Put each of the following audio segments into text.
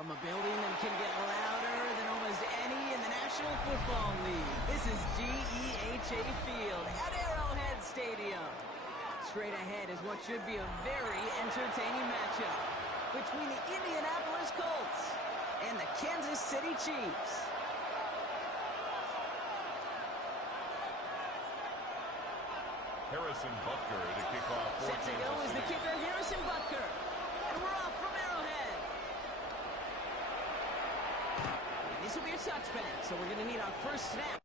From a building that can get louder than almost any in the National Football League, this is GEHA Field at Arrowhead Stadium. Straight ahead is what should be a very entertaining matchup between the Indianapolis Colts and the Kansas City Chiefs. Harrison Butker to kick off. Set to go is the kicker, Harrison Butker. And we're off from Arrowhead. And this will be a touchback, so we're going to need our first snap.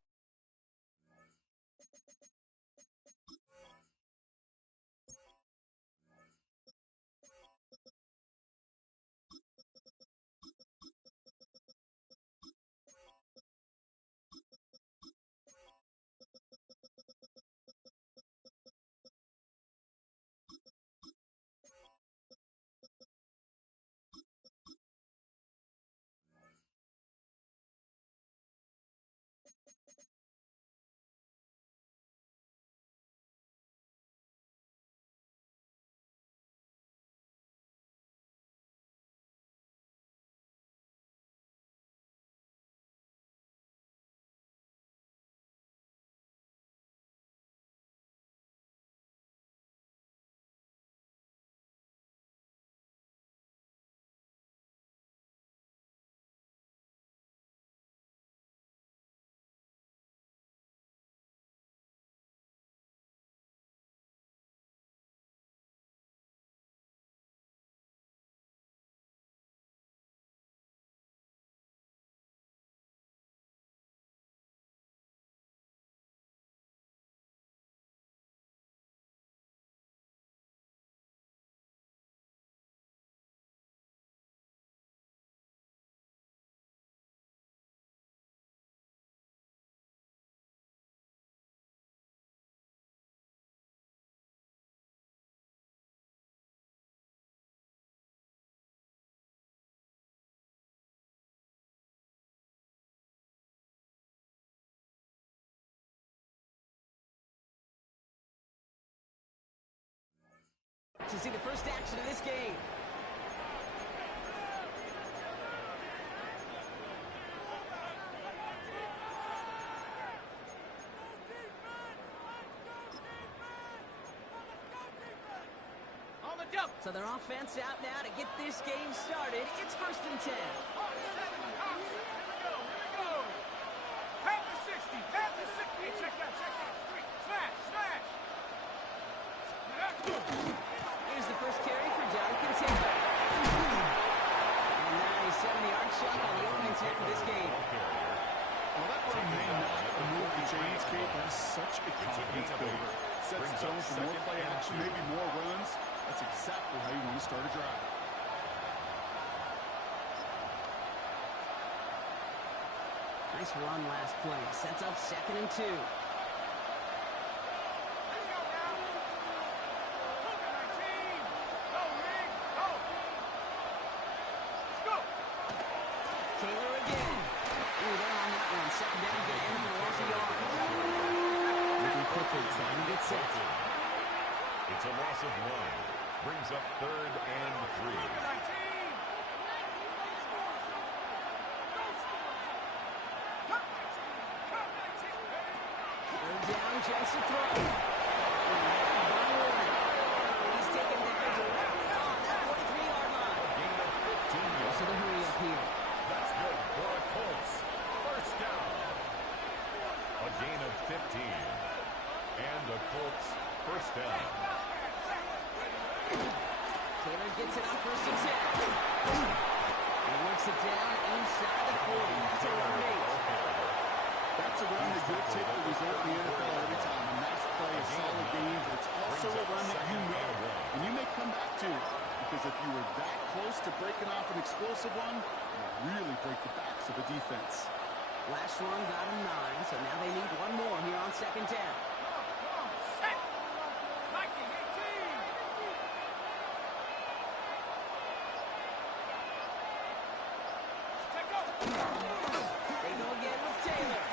To see the first action of this game. On the jump. So their offense out now to get this game started. It's 1st and 10. Here we go. Have the 60. Have the 60. Hey, check that. Street. Smash. Here's the first carry for Jonathan Taylor. And now a 70-yard shot on the opening snap of this game. Well, that run may not move the chains, Kate. That's such a confidence builder. Sets the tone for more play action, maybe more runs. That's exactly how you want to start a drive. Nice run last play. Sets up 2nd and 2. Taylor again. Ooh, they're on that one. 2nd down, going to end with a loss of yards. Moving quickly, trying to get set. It's a loss of 1. Brings up 3rd and 3. Third down, chance to throw. He's taken down directly on that 43-yard line. Gain of 15 yards. So the hurry up here. That's good for the Colts. First down. A gain of 15. And the Colts first down. Taylor gets it on 1st and 10. He works it down inside the 40. That's a run 8. That's a run that could take the result in the NFL every time. A nice play, a solid game, but it's also a run that you know. And you may come back to, because if you were that close to breaking off an explosive one, you really break the backs of the defense. Last run got him 9, so now they need one more here on 2nd down. They go again with Taylor.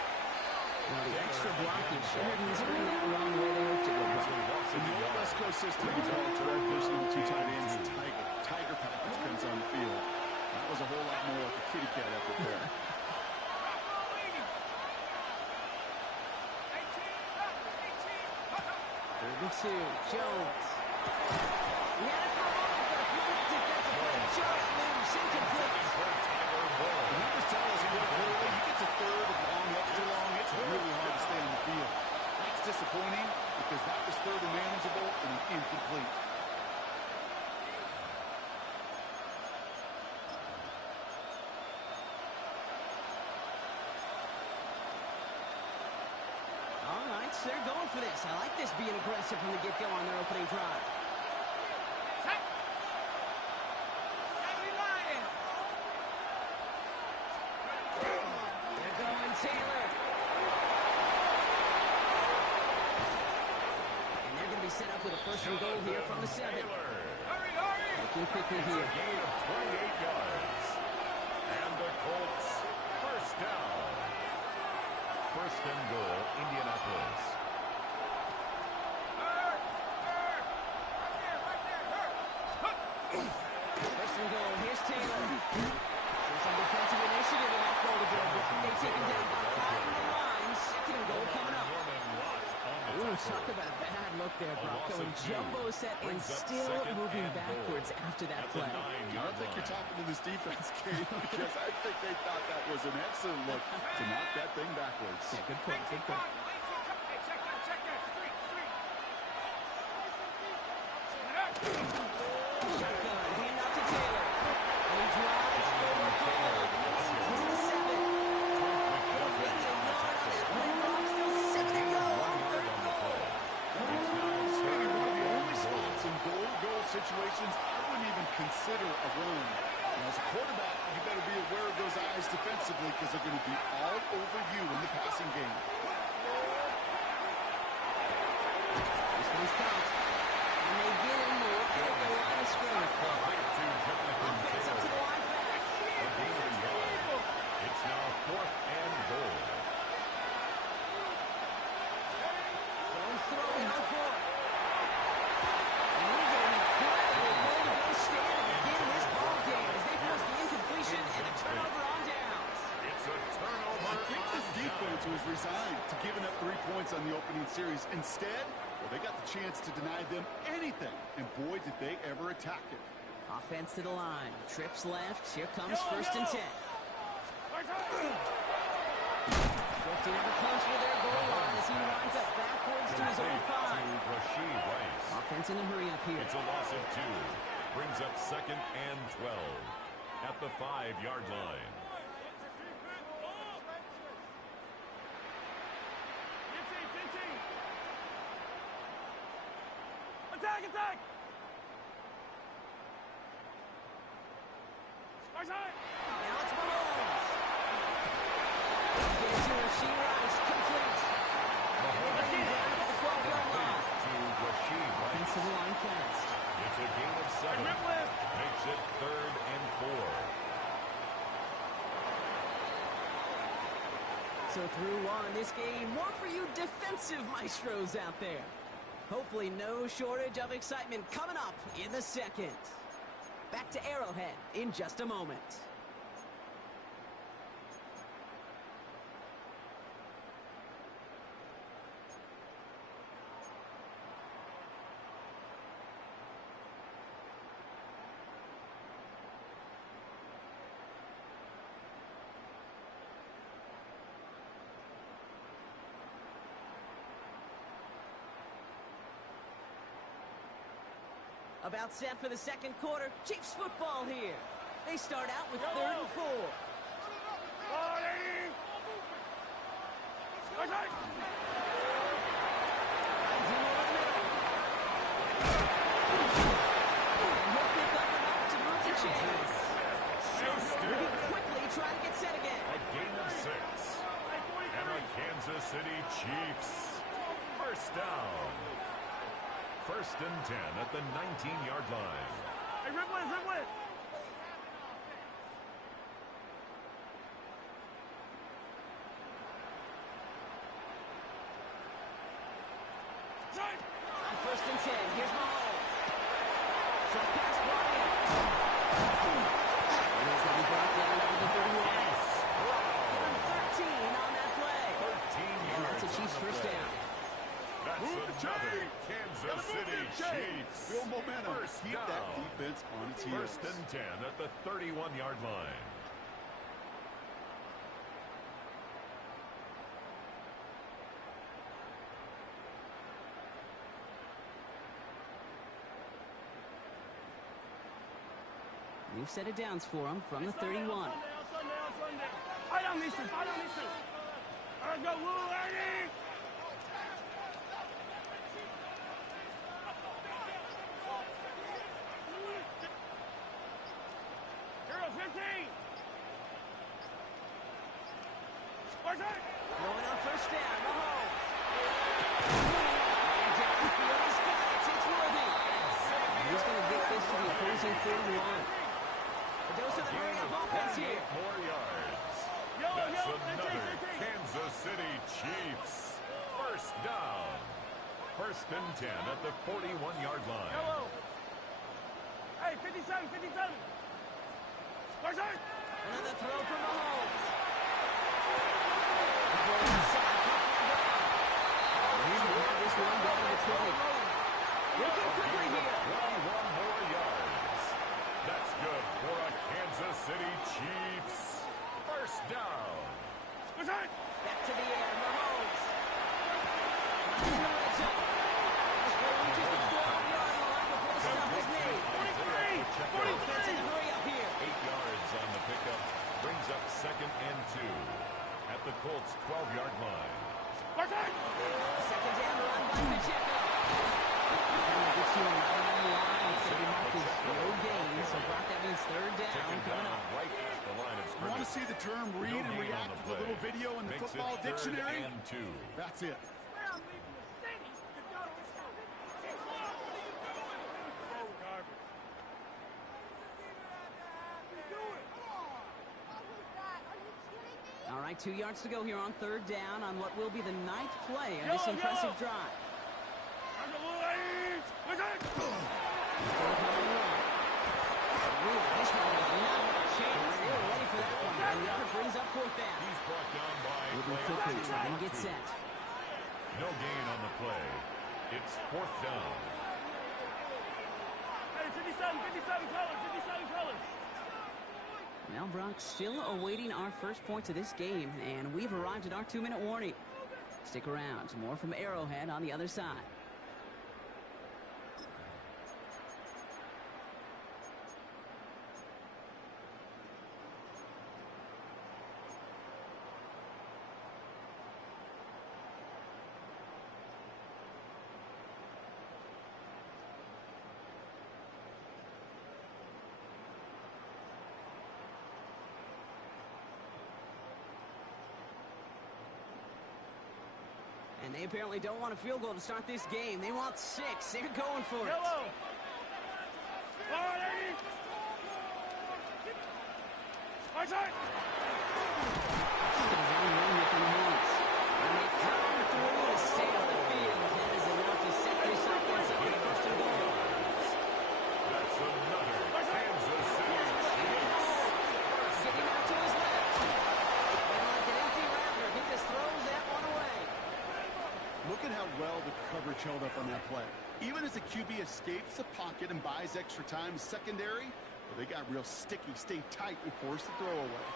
Well, the extra blocking sure didn't swing that wrong way they hoped it would. In the old West Coast system, we call it direct version of 2 tight ends. Tiger package comes on the field. That was a whole lot more Third and 2. Jones. He had it for a moment, but a great defensive play. Just loose, incomplete. The numbers tell us pretty clearly, you get to third and long, extra long, it's really hard to stay on the field. That's disappointing because that was third and manageable and incomplete. All right, so they're going for this. I like this being aggressive from the get-go on their opening drive. They're going Taylor. And they're going to be set up with a first and goal here from the 7. Hurry, hurry! Looking quickly It's here. a gain of 28 yards. And the Colts first down. First and goal, Indianapolis. First and goal. Here's Taylor. So some defensive initiative in that goal to Georgia. They take him down behind the line. Second and goal coming up. Ooh, talk about a bad look there, Brock. Going jumbo set and still moving backwards after that play. I don't think you're talking to this defense, Kate, because I think they thought that was an excellent look to knock that thing backwards. Yeah, good point, good point. Hey, check that. Street. Shotgun, hand out to Taylor. And he drives forward. To the 7. He'll get a yard on that play, Brock. Still 7 to go on third and goal. It's maybe one of the only spots in goal situations I wouldn't even consider a run. And as a quarterback, you better be aware of those eyes defensively because they're going to be all over you in the passing game. This one's caught. And they get in more at the line of scrimmage. Offense up to the line fast. It's now fourth and goal. Jones throwing on 4. And we get an incredible goal-to-go stand to begin this ball game as they force the incompletion and a turnover on downs. It's a turnover. I think this defense was resigned to giving up 3 points on the opening series. Instead, well, they got the chance to deny them anything, and boy, did they ever attack it. Offense to the line. Trips left. Here comes first and 10. Drifting ever closer to their goal line as he winds up backwards to his own 5. Rashid Rice. Offense in a hurry up here. It's a loss of 2. Brings up second and 12 at the 5-yard line. Attack! Now it's Mahomes. Gives to Rashid Rice. Complete. They bring him down at the 12-yard line. To Rashid Rice. Offense to the line fast. It's a gain of 7. Makes it third and 4. So through one, this game, more for you defensive maestros out there. Hopefully no shortage of excitement coming up in the second. Back to Arrowhead in just a moment. About set for the second quarter. Chiefs football here. They start out with third and 4. Finds him over the middle. And he'll pick up enough to move the chains. Moving quickly, trying to get set again. A gain of 6. And the Kansas City Chiefs. First down. First and 10 at the 19-yard line. Hey, Ridley! On first and 10, here's Mahomes. Short pass, Bryant. And he's going to be brought down over the 31. Give him 13 on that play. 13 And that's a yards Chiefs on the first play. down. That's a Another Kansas City Chiefs. Build momentum. First Keep down. that defense on its heels. First and 10 at the 31-yard line. New set of downs for him from the 31. I don't miss it. I go, Lady! Hero 15! Throwing on first down, Mahomes. And downfield, he's got it. It's worthy. He's going to get this to the opposing 31. A dose of the hurry-up offense here. More yards. That's another Kansas City Chiefs. First down. First and 10 at the 41-yard line. Yellow. Hey, 57. Another throw from Mahomes. He's going to have this one down to 20. Looking quickly here. 21 more yards. That's good for a Kansas City Chiefs. First down. Back to the air, Mahomes. In the red zone. This ball reaches the 12-yard line before the stop is made. 43. Offense in the hurry-up here. 8 yards on the pickup. Brings up second and 2 at the Colts' 12-yard line. Second down run by Pacheco. Gets you a line on the line. It's going to be marked as no gain. So Brock, that means third down Taken coming down up. right at the line of You scrimmage. want to see the term read and react to the little video in the Makes football it third dictionary? and 2. That's it. All right, 2 yards to go here on third down on what will be the 9th play of this impressive drive. This one does not have a chance. They were ready for that one. And the other brings up fourth down. He's brought down by Moving player quickly, number trying to get 2. set. No gain on the play. It's fourth down. Hey, 57 colors. Now, Brock, still awaiting our first points of this game, and we've arrived at our 2-minute warning. Stick around. More from Arrowhead on the other side. And they apparently don't want a field goal to start this game. They want 6. They're going for it. Yellow. And they come through to sail the field. That is enough to set this offense up with a first and goal. That's another Kansas City Chiefs. Getting out to his left. And like an empty wrapper, he just throws that one away. Look at how well the coverage held up on that play. Even as the QB escapes the pocket and buys extra time secondary, well, they got real sticky, stay tight, and force the throw away.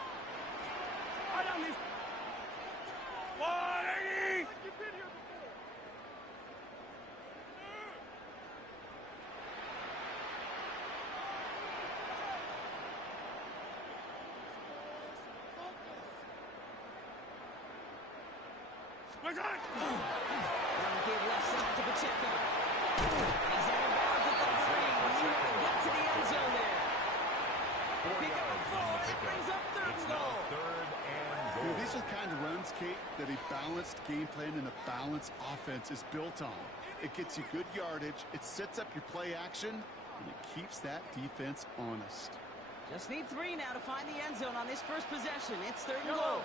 Now give left side to Pacheco. He's out of bounds at the 3. He got to the end zone there. Pick up a 4. That brings up third and goal. Third and You goal. know, these are the kind of runs, Kate, that a balanced game plan and a balanced offense is built on. It gets you good yardage, it sets up your play action, and it keeps that defense honest. Just need 3 now to find the end zone on this first possession. It's third and goal.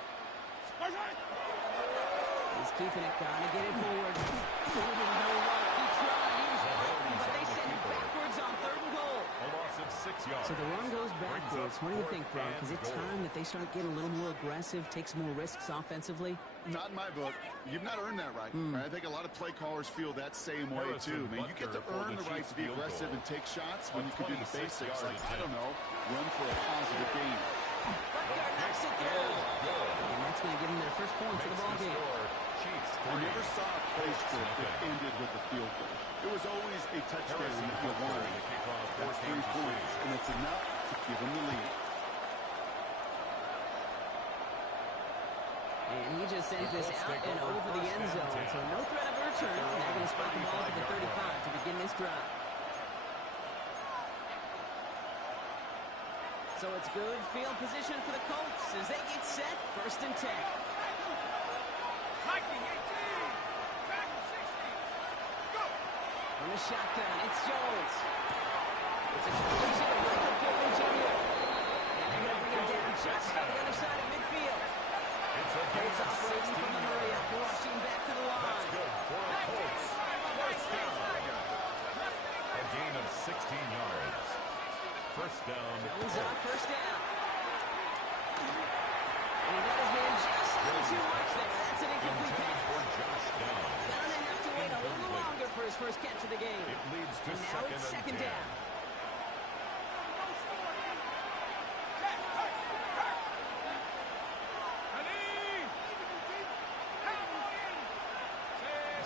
He's keeping it, trying to get it forward. He didn't know what. He tried. He was fighting, but they send him backwards on third and goal. A loss of 6 yards. So the run goes backwards. What do you think, Brock? Is it time that they start getting a little more aggressive, take some more risks offensively? Not in my book. You've not earned that right. I think a lot of play callers feel that same way, too. Man, you get to earn the right to be aggressive and take shots when you can do the basics, like, I don't know, run for a positive gain. Butker knocks it through. And that's going to give them their first points of the ball game. I never saw a play script that ended with a field goal. It was always a touchdown that you wanted. That's 3 points, and it's enough to give them the lead. And he just sends this out and over the end zone. So no threat of a return. They're going to spot the ball at the 35 to begin this drive. So it's good field position for the Colts as they get set. 1st and 10. Hiking 18. Back 60. Go. From the shotgun, it's Jones. It's a completion of Michael Pittman Jr. And they're going to bring him down just on the other side of midfield. Colts operating from the Maria, rushing back to the line. That's good for the Colts. 1st down. A gain of 16 yards. 1st down. Jones on 1st down. And he let his man just a little too much there. That's an incomplete pass. For Josh Down. Gonna have to wait a little longer for his first catch of the game. It leads to And now it's 2nd down.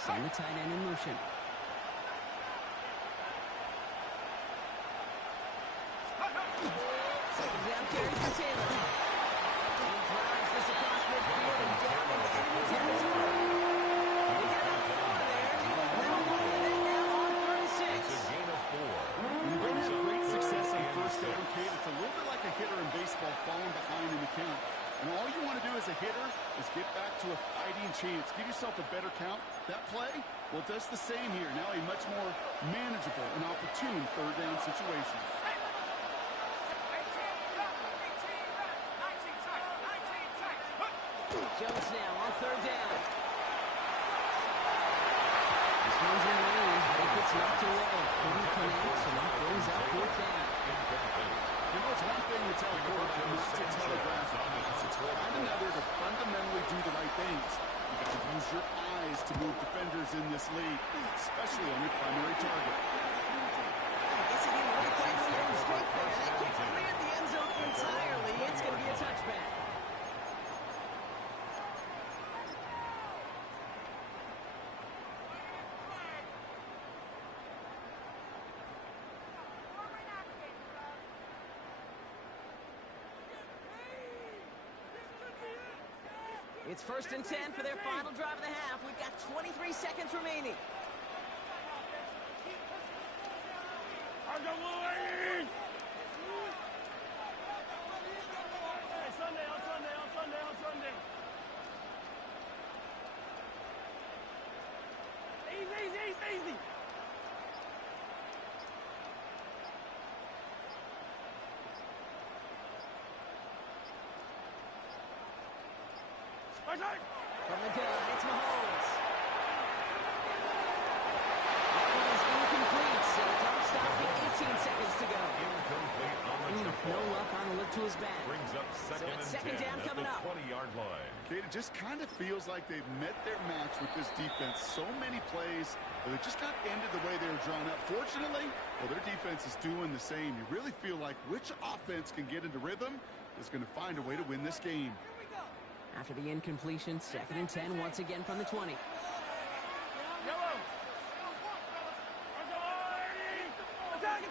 Send the tight end in motion. 2nd down carry for Taylor. He drives this across midfield and down into enemy territory. They get about 4 there. A little more than that now on 36. It's a gain of 4. You don't have great success on 1st down, Kate. It's a little bit like a hitter in baseball falling behind in the count. And all you want to do as a hitter is get back to a fighting chance. Give yourself a better count. That play, well, it does the same here. Now a much more manageable and opportune 3rd down situation. Jones now on 3rd down. This one's in range, but it gets knocked away. Couldn't connect, so that brings up 4th down. You know, it's one thing to tell a quarterback not to telegraph a pass. It's quite another to fundamentally do the right things. You got to use your eyes to move defenders in this league, especially on your primary target. I guess he didn't really quite see it straight there. That kick cleared the end zone entirely. It's going to be a touchback. It's 1st and 10 for their final drive of the half. We've got 23 seconds remaining. Sunday. Easy. From the gun, it's Mahomes. That one is incomplete, so the clock stops with 18 seconds to go. Incomplete on the jump No ball. luck on the look to his back. Brings up 2nd it's and 2nd 10 down at coming the up. 20-yard line. Okay, it just kind of feels like they've met their match with this defense. So many plays, but they just got ended the way they were drawn up. Fortunately, well, their defense is doing the same. You really feel like which offense can get into rhythm is going to find a way to win this game. After the incompletion, 2nd and 10 once again from the 20. Yellow. Attack.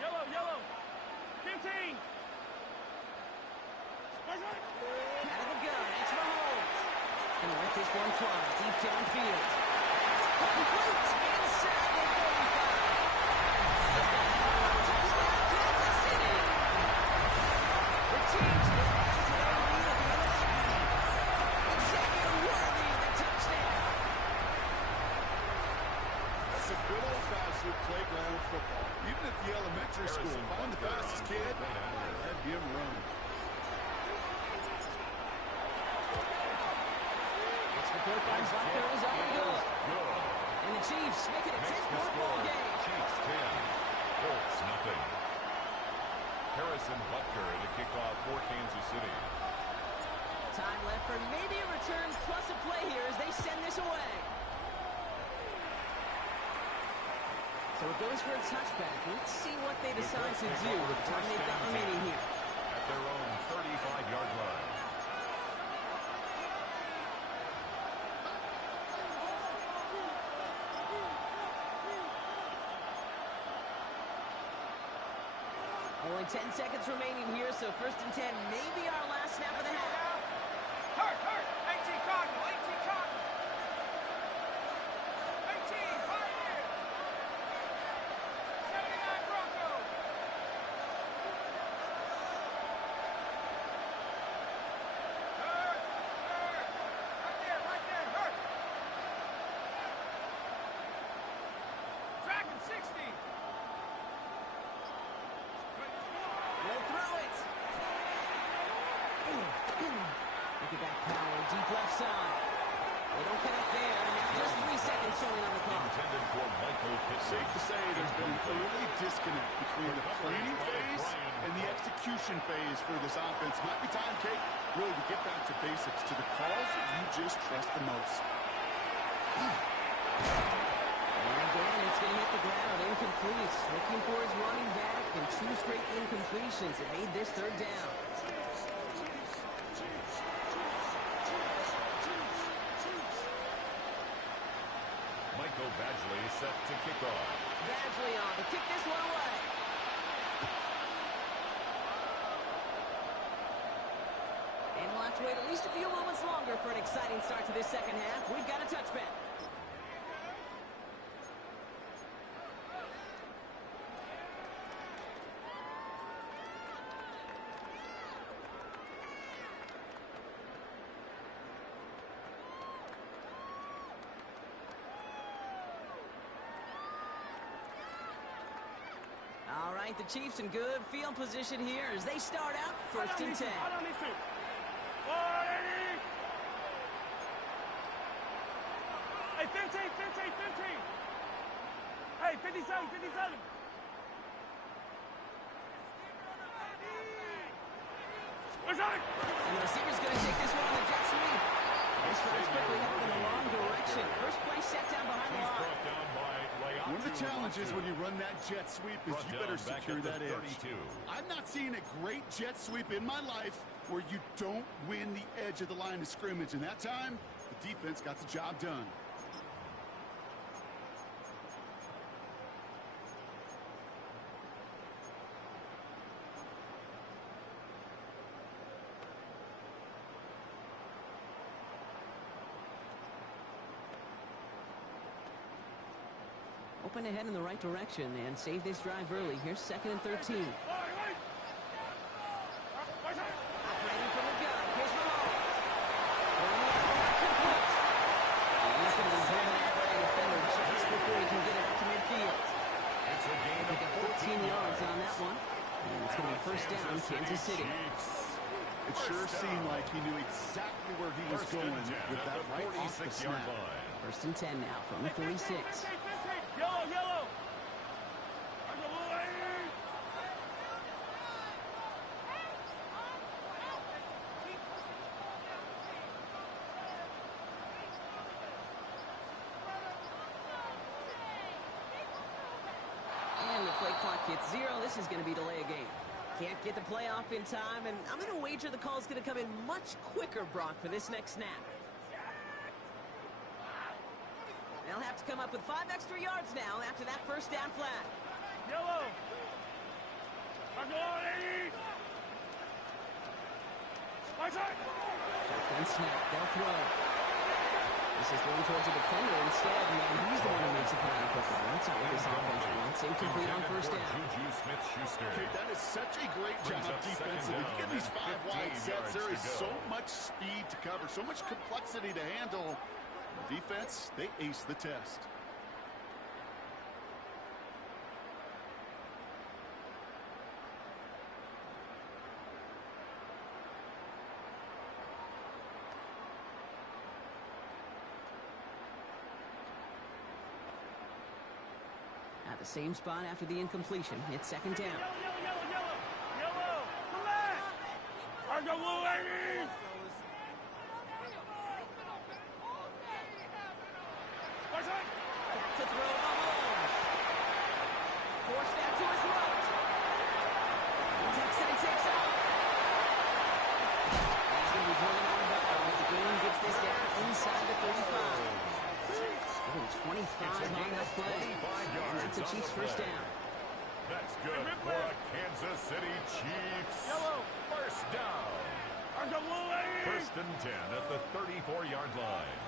Yellow. 15. Out of the gun, it's Mahomes. Gonna let this one fly deep downfield. It's complete inside the 35. Touchdown, Kansas City. The teams will add to their lead at the 11. Xavier Worthy, the touchdown. That's a good old-fashioned playground football. Even at the elementary school, find the fastest kid, let him run. It's the put by Butker is up and good. And the Chiefs make it a Makes the 10-point score ball game. Chiefs 10, Colts nothing. Harrison Butker to kick off for Kansas City. Time left for maybe a return plus a play here as they send this away. So it goes for a touchback. Let's see what they decide to do with the time they've got remaining here. At their own 35-yard line. Only 10 seconds remaining here, so 1st and 10, maybe our last snap of the half. Hurt, hurt. 18 Cardinal, 18 Cardinal. 18, Pioneer. 79 Broncos. Hurt, hurt. Right there, hurt. Dragon 60. They'll throw it. Look at that power, deep left side. They don't connect there, and now just 3 seconds showing on the clock. Intended for Michael Pittman. Safe to say there's been an early disconnect between the planning phase and the execution phase for this offense. Might be time, Kate, really to get back to basics, to the calls that you just trust the most. And again, it's going to hit the ground, incomplete. Looking for his running back, and 2 straight incompletions. It made this 3rd down. Michael Badgley set to kick off. Badgley on to kick this one away. And we'll have to wait at least a few moments longer for an exciting start to this second half. We've got a touchback. All right, the Chiefs in good field position here as they start out 1st and 10. Hold on, these two. 40. Hey, 15. Hey, 57. What's up? And the receiver's going to take this one on the jet sweep. This drive's quickly headed in the wrong direction. First play set down behind the He's line. brought down by One of the challenges when you run that jet sweep is you better secure that edge. 32. I've not seen a great jet sweep in my life where you don't win the edge of the line of scrimmage. And that time, the defense got the job done. Open ahead in the right direction and save this drive early. Here's 2nd and 13. Operating from the gun. Here's Mahomes. Complete. And he's going to be driven out by a defender just before he can get it up to midfield. It's a gain Pick of up 14 yards on that one. And it's going to be 1st down, Kansas City. It sure seemed like he knew exactly where he was going with that right off the snap. 1st and 10 now from the 36. Yellow. And the play clock hits 0. This is going to be delay a game. Can't get the play off in time, and I'm going to wager the call's going to come in much quicker, Brock, for this next snap. They'll have to come up with 5 extra yards now after that 1st down flag. Yellow. Shotgun snap. They'll throw. This is thrown towards a defender instead, and he's the one who makes a play on football. That's not what this offense wants. Incomplete on 1st down. Juju Smith-Schuster. Okay, that is such a great job defensively. You get these 5 wide sets. There is so much speed to cover, so much complexity to handle. The defense, they ace the test. The same spot after the incompletion. It's second down. Yellow. Relax. Argo blue, ladies. Back to throw Mahomes. Forced out to his right. He takes it and takes off. He's going to be driven out of bounds. The game gets this down inside the 35. 25 on that play. And that's a Chiefs first down. That's good for a Kansas City Chiefs. First down. First and 10 at the 34-yard line.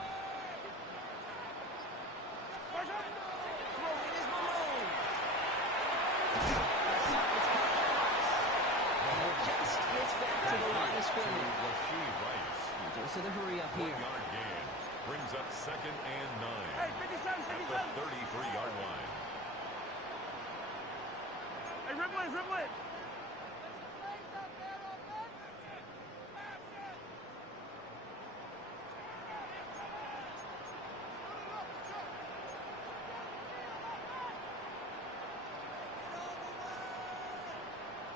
Throwing is Mahomes. Just gets back to the line of scrimmage. Dose of the hurry up here. 1-yard gain brings up second and 9 Hey, 57, at the 33-yard line. Hey, dribble it.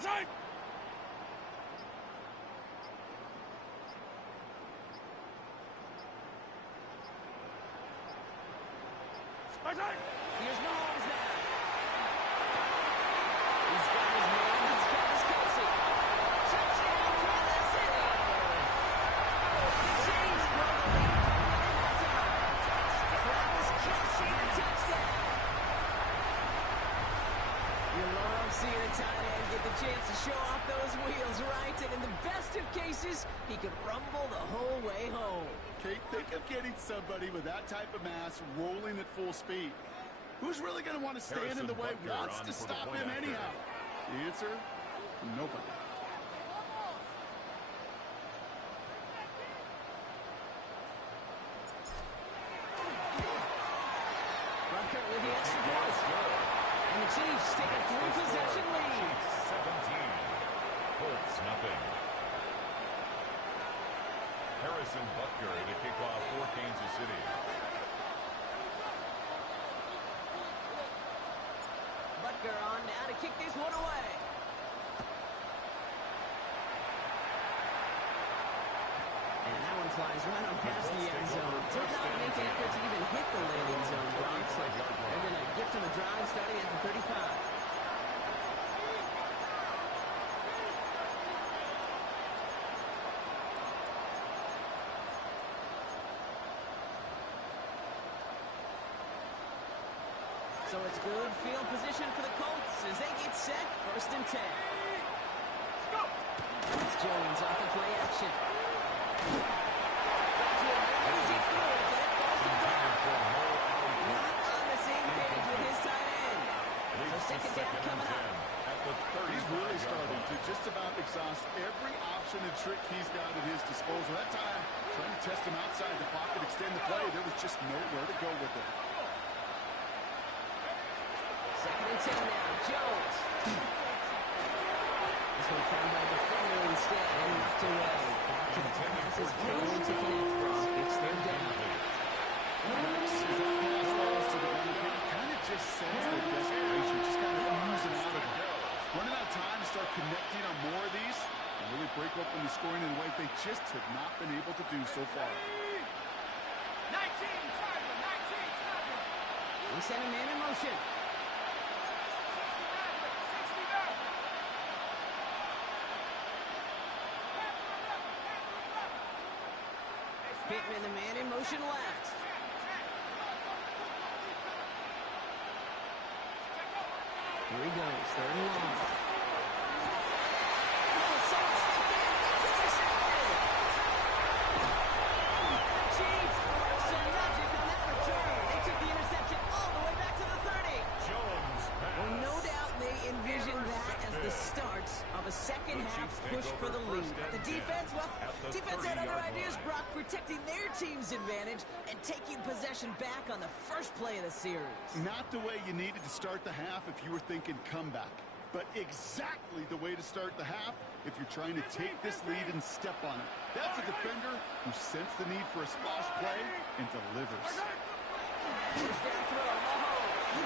Side. Here's Mahomes now. He's got his man. It's Travis Kelce. Touchdown, Kansas City. The Chiefs grow the lead coming into halftime. Travis Kelce, the touchdown. You love seeing a tight end get the chance to show off those wheels, right? And in the best of cases, he could rumble the whole way home. Okay, think of getting somebody with that type of mass rolling at full speed. Who's really going to want to stand in the way, wants to stop him anyhow? The answer, nobody. Rutger with the extra point. And the Chiefs take a 3-possession lead. 17. Colts nothing. Harrison Butker to kick off for Kansas City. Butker on now to kick this one away. And that one flies right on past the end zone. Did not make an effort to even hit the landing zone, Brock. So they're going to gift him a drive starting at the 35. So it's good field position for the Colts as they get set. First and 10. It's Jones off the play action. Got to it right as he threw it. Then it falls to the ground. Not on the same page with his tight end. So second down coming up. He's really starting to just about exhaust every option and trick he's got at his disposal. That time, trying to test him outside the pocket, extend the play, there was just nowhere to go with it. Second and 10 now. Jones. This one found by the defender instead and knocked away. Back to the passes, failing to connect. Brock. It's third down. As that pass falls to the ground, you kind of just sense the desperation, just kind of oozing out of it. Running out of time to start connecting on more of these and really break open the scoring in a way they just have not been able to do so far. 19, Cyber. They send a man in motion. Pittman, the man in motion left. Here he goes, third and long. Someone slipped in, it's intercepted. The Chiefs worked some magic on that return. They took the interception all the way back to the 30. Jones pass. Well, no doubt they envisioned that as the start of a second-half push for the lead. But the defense, well, defense had other ideas, Brock, protecting their team's advantage and taking possession back on the first play of the series. Not the way you needed to start the half if you were thinking comeback, but exactly the way to start the half if you're trying to take this lead and step on it. That's a defender who sensed the need for a splash play and delivers. First down throw, Mahomes.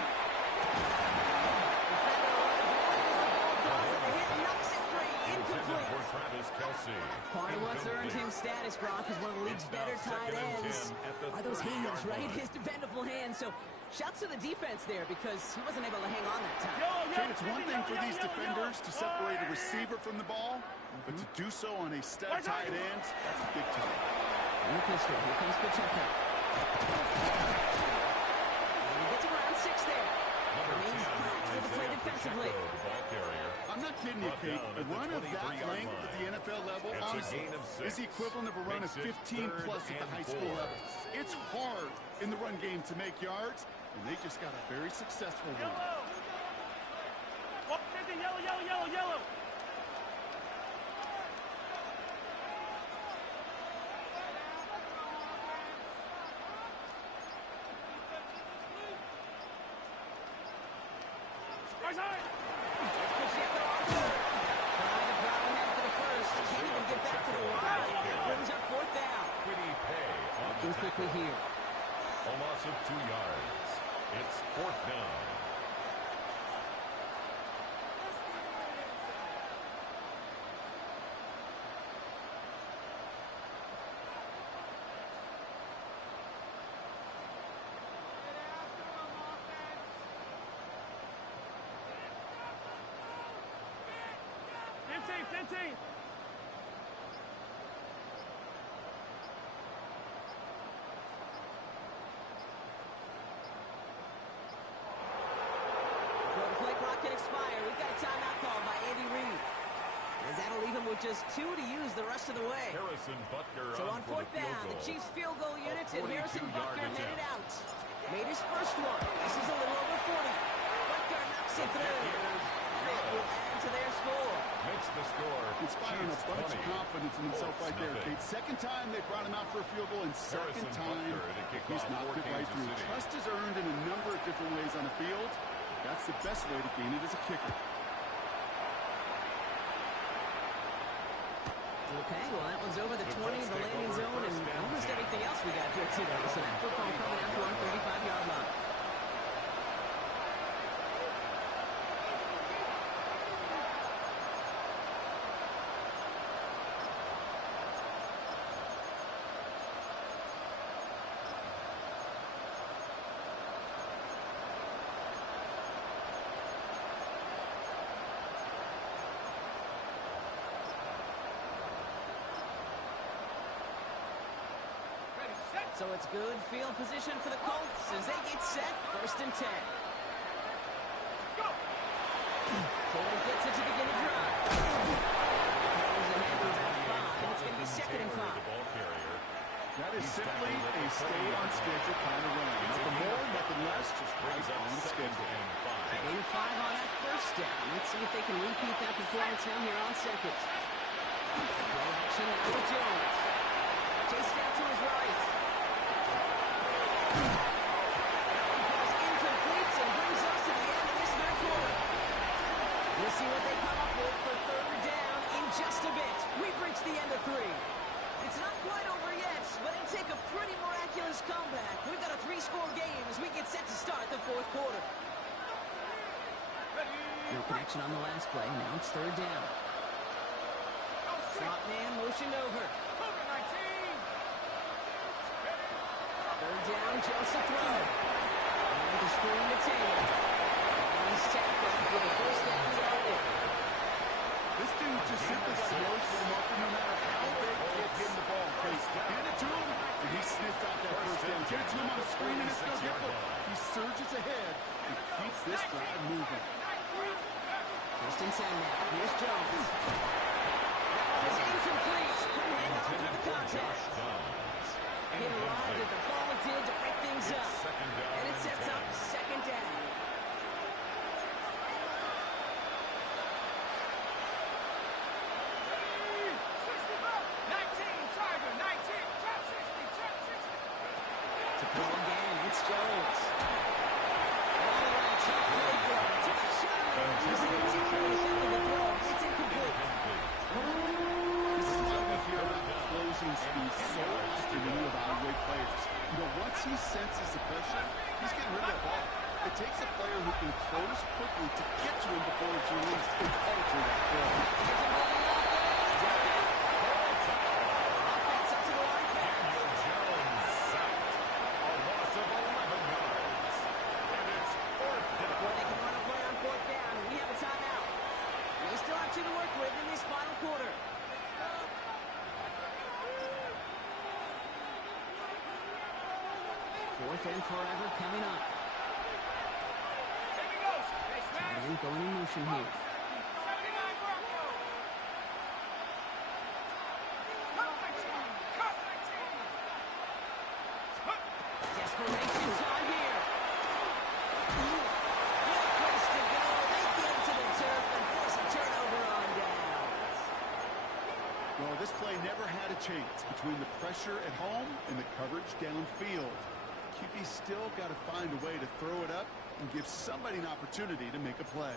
Part of what's earned him status, Brock, is one of the league's better tight ends. Are those hands, right? His dependable hands. So shouts to the defense there because he wasn't able to hang on that time. Okay, it's one thing for these defenders to separate a receiver from the ball, but to do so on a stud tight end, that's a big time. In the pistol, here comes Pacheco. And he gets around 6 there. Remains back to the play defensively. I'm not kidding you, Kate. A run of that length at the NFL level, honestly, is the equivalent of a run of 15-plus at the high school level. It's hard in the run game to make yards, and they just got a very successful one. Yellow, yellow, yellow, yellow. Quickly here. A loss of 2 yards. It's 4th down. Fifteen. Just 2 to use the rest of the way. Harrison Butker so on 4th down, the Chiefs field goal unit and Harrison Butker headed out. Made his first one. This is a little over 40. Butker knocks it through. And that will add to their score. Makes the score. Inspiring a bunch of confidence in himself right there, Kate. Second time they brought him out for a field goal, and second time he's knocked it right through. Trust is earned in a number of different ways on the field. That's the best way to gain it as a kicker. Okay, well, that one's over the 20, the landing zone, and almost everything else we got here today. So that football coming out to our 35-yard line. So it's good field position for the Colts as they get set. 1st and 10. Go! Taylor gets it to begin the drive. He's ahead for about 5, and it's going to be 2nd and 5. That is simply a stay-on-schedule kind of run. Nothing more, nothing less, just right on schedule. Gain 5 on that 1st down. Let's see if they can repeat that performance now here on 2nd. Play action now with Jones. Chased out to his right. We'll see what they come up with for 3rd down in just a bit. We've reached the end of 3. It's not quite over yet, but it'll take a pretty miraculous comeback. We've got a 3-score game as we get set to start the 4th quarter. No connection on the last play. Now it's 3rd down. Slot man motioned over. 3rd down, Joseph throw. And the screen to Taylor. And he's tackled with a 1st down yard there. This dude just simply got nose for the marker no matter how big they get the ball. Hand it to him, and he sniffs out that 1st down. Get it to him on the screen, and it's no different. He surges ahead and keeps this drive moving. 1st and 10 now. Here's Jones. That one is incomplete. Couldn't hang on through the contact. He arrived as the ball did to break things up. And it sets up 2nd down. To throw again, it's Jones. And all around, tough play for him. Took a shot on the throw. It's incomplete. This is why we hear about closing speed so often when you evaluate players. You know, once he senses the pressure, he's getting rid of that ball. It takes a player who can close quickly to get to him before it's released and alter that throw. Offense up to the line. Daniel Jones sacked. A loss of 11 yards. And it's fourth down. Before they can run a play on fourth down, we have a timeout. They still have 2 to work with in this final quarter. Fourth and forever coming up. There he goes. Hey, Tight smash. end going in motion here. 79 Broncos. Cut 19. Cut 19. Cut. Desperation time here. Good place to go. They get him to the turf and force a turnover on downs. Well, this play never had a chance between the pressure at home and the coverage downfield. QB still got to find a way to throw it up and give somebody an opportunity to make a play.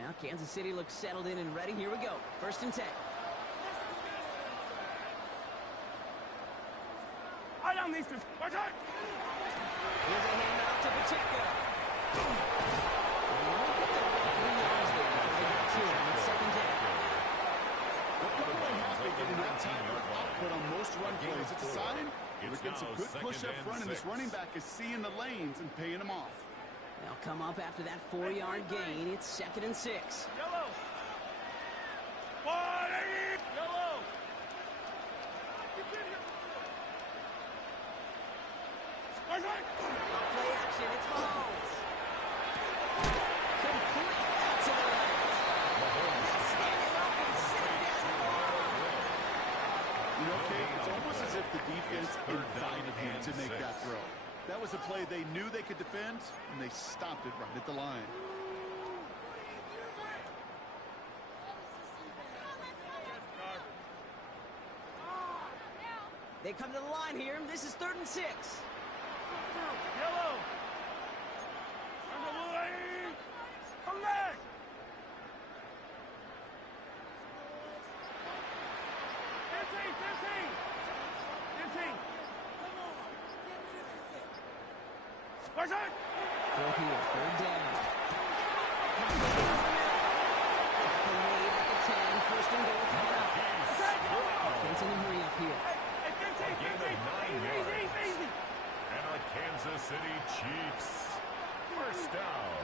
Now Kansas City looks settled in and ready. Here we go. 1st and 10. I don't need to. Here's a handoff to Pacheco. And they only picked up about 3 yards there before they got to him. It's 2nd down. What could really happen getting that type of output on most run plays? It's a sign we're getting some good push up front, and this running back is seeing the lanes and paying them off. They'll come up after that 4-yard gain. It's 2nd and 6. Yellow. Yellow. Off play action. It's Mahomes. Complete out to the right. Stand him up and sit him down at the line. You know, Kate, it's almost as if the defense invited him to make that throw. That was a play they knew they could defend, and they stopped it right at the line. They come to the line here. This is 3rd and 6. Yellow. Come back. 15. Where's it? Throw here. 3rd down. Made at the 10. 1st and goal coming up. Offense in a hurry up here. Hey, 15. Easy. And our Kansas City Chiefs. 1st down.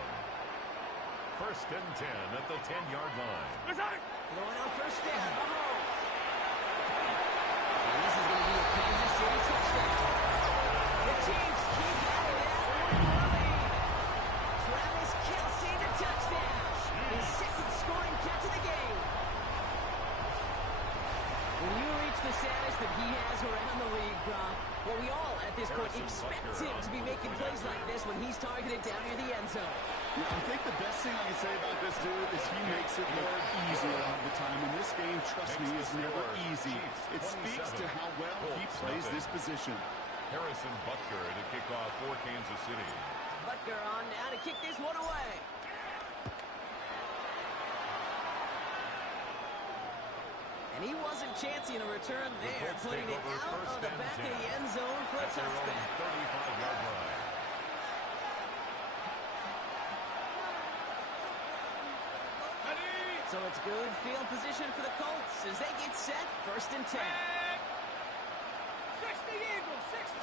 1st and 10 at the 10-yard line. Where's it? Throwing on 1st down. Mahomes. And this is going to be a Kansas City touchdown. The Chiefs keep adding that one more lead. Travis Kelce, the touchdown. His 2nd scoring catch of the game. When you reach the status that he has around the league, Gronk, well, we all at this point expect him to be making plays like this when he's targeted down near the end zone. Yeah, I think the best thing I can say about this dude is he makes it look easier all the time. And this game, trust me, is never easy. It speaks to how well he plays this position. Harrison Butker to kick off for Kansas City. Butker on now to kick this one away. And he wasn't chancing a return there, putting it out of the back of the end zone for a touchdown. 35-yard line. So it's good field position for the Colts as they get set. 1st and 10. 60 Eagles. 60.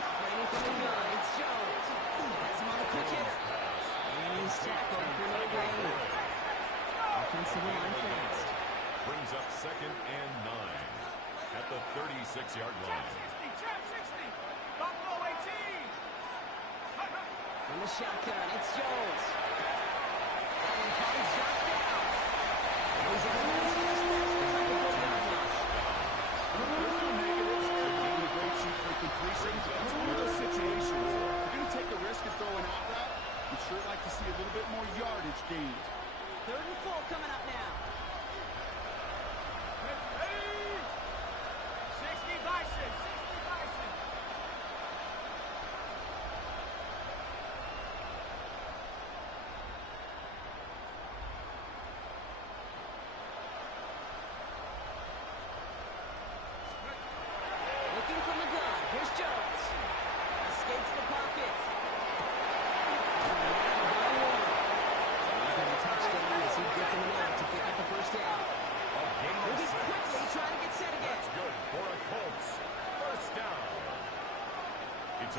Operating from the gun, it's Jones. That's him on the quick hitter. And he's tackled for no gain. Offensive line fast. Brings up 2nd and 9 at the 36-yard line. Trap 60. Buffalo 18. From the shotgun, it's Jones. That one finds Josh down. And he's in the middle just past the 34-yard line. Real negatives are being a great shoot for completion. That's one of those situations. If you're going to take a risk and throw an out route, you'd sure like to see a little bit more yardage gained. 3rd and 4 coming up now. 60 Bison. 60 Bison.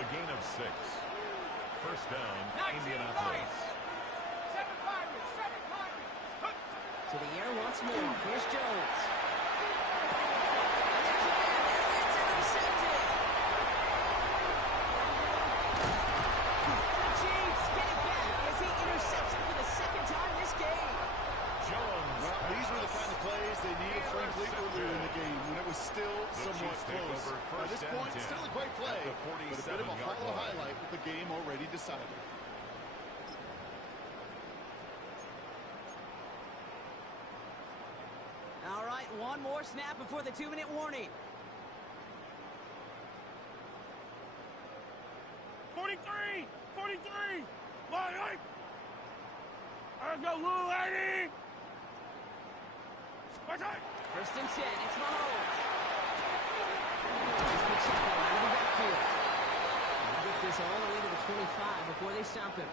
a gain of 6. First down, 19 Indianapolis. Lions. 7 Pirates. 7 Pirates. To the air once more. Here's Jones. And there's a man there. It's intercepted. The Chiefs get it back as he intercepts it for the second time this game. Jones. Well, these were the kind of plays they needed, frankly, earlier in the game when it was still somewhat close. At this point, still a great play, but a bit of a hollow highlight with the game already decided. All right, one more snap before the 2-minute warning. 43. 43. Lions. Let's go, Lou Lady. First and 10, it's Mahomes. It's Pacheco out of the backfield. He gets this all the way to the 25 before they stop him.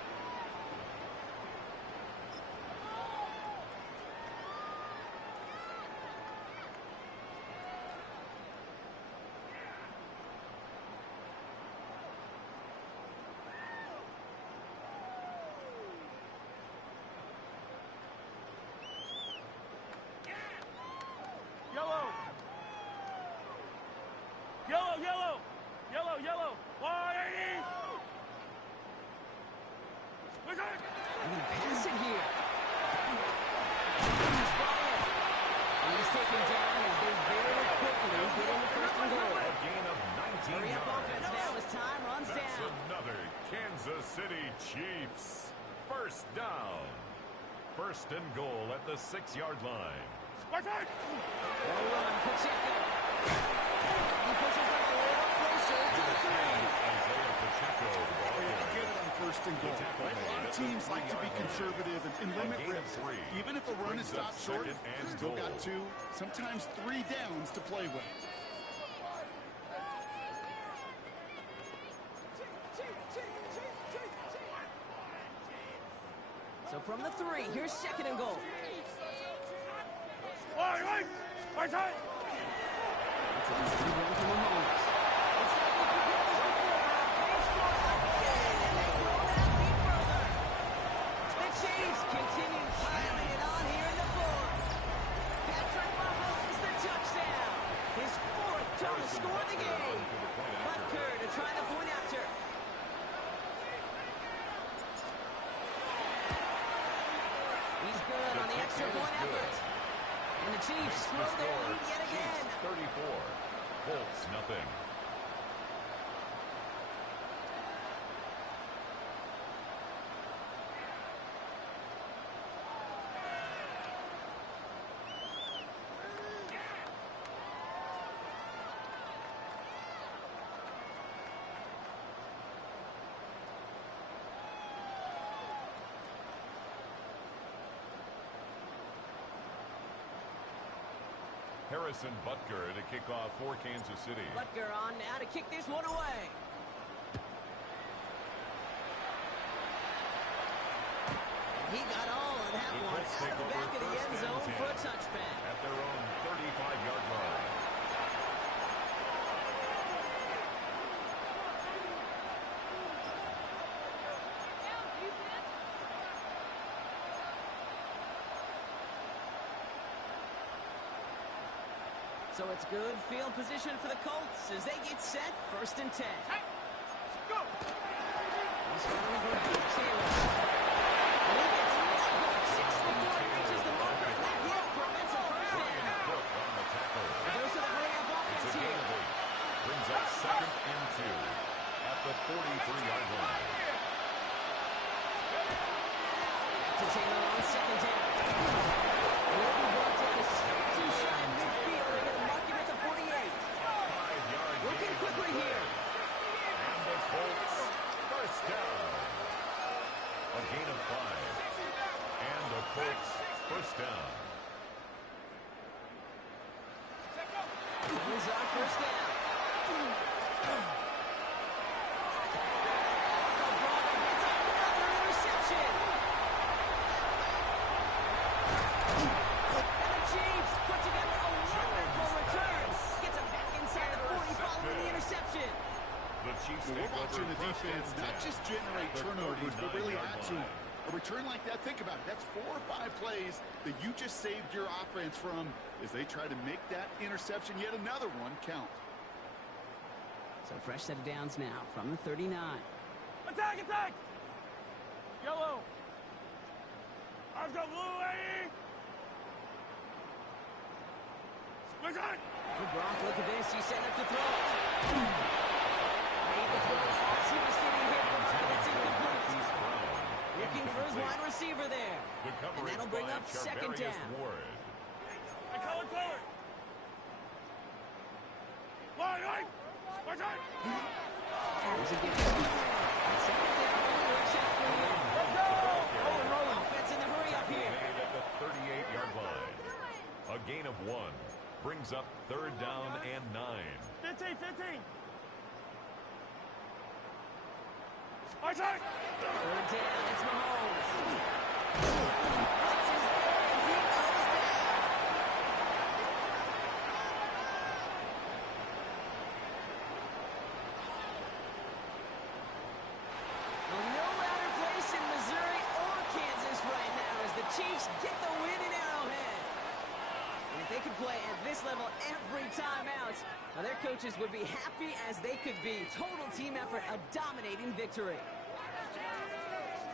Yellow. Yellow, yellow. Yellow, yellow. 180. They're going to pass it here. He's brought in. And he's taken down as they very quickly get into first and goal. A gain of 19 Hurry up yards. offense now as time runs That's down. another Kansas City Chiefs. First down. First and goal at the 6-yard line. Well run, Pacheco. He pushes them a little closer to the 3. Isaiah Pacheco. the ball You carrier. get it on first and goal. Right? A lot of teams like to be conservative and limit risk. Even if a run is stopped short, you've still got 2, sometimes 3 downs to play with. So from the 3, here's second and goal. It's a easy run to Mahomes. It's not looking good as before. They score again, and they grow that lead further. The Chiefs continue piling it on here in the 4th. Patrick Mahomes, the touchdown. His 4th total score of the game. Butker to try the point after. He's good on the extra point effort. And the Chiefs grow their lead yet again. 34. Colts, nothing. Harrison Butker to kick off for Kansas City. Butker on now to kick this one away. He got all of that The one Colts out take of the over back of the first end and zone 10 for a touchback. at their own 35-yard line. So it's good field position for the Colts as they get set. First and 10. Go. He's going to grab Taylor. And he gets knocked 6 before he reaches the marker. And that hit prevents a first down. Cook on the tackle. It goes to the hurry-up It's offense a gain here. of 8. Brings up second and 2 at the 43-yard line. To Taylor on second down. And he'll be brought down a step too shy of midfield. They're going to mark him at the 48. 5-yard Working gain. quickly here. And the Colts first down. A gain of 5. And the Colts first down. He's on first down. The Chiefs take over offense not just generate turnovers, but really add to a return like that. Think about it. That's 4 or 5 plays that you just saved your offense from as they try to make that interception, yet another one, count. So fresh set of downs now from the 39. Attack, attack! Yellow. I've got blue, lady. Switch on. Good Brock, look at this. He's setting up to throw it. Made the throw as he was getting hit, but it's incomplete. Looking for his wide receiver there. And that'll bring up second down. I call it forward. Line. Watch out. There's a gift. Second down only works out for you. Let's go. Rolling. Offense in the hurry up here. At the 38-yard line. A gain of 1 brings up 3rd down and 9. 15. Watch out. 3rd down. It's Mahomes. Blitz is there, and he goes down. Well, no louder place in Missouri or Kansas right now as the Chiefs get the win in Arrowhead. And if they could play at this level every time out, well, their coaches would be happy as they could be. Total team effort, a dominating victory.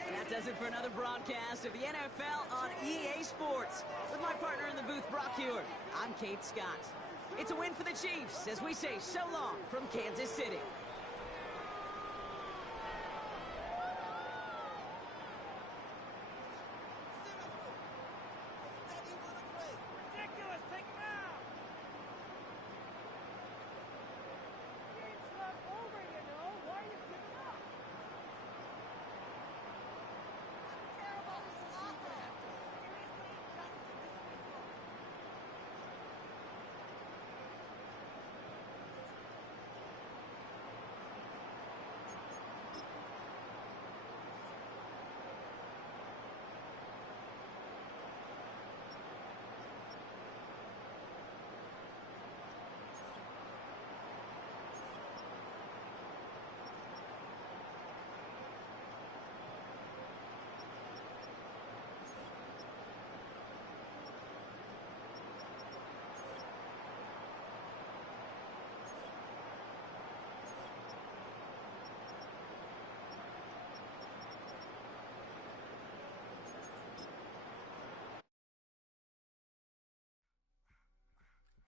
And that does it for another broadcast of the NFL on EA Sports. With my partner in the booth, Brock Hewitt, I'm Kate Scott. It's a win for the Chiefs as we say so long from Kansas City.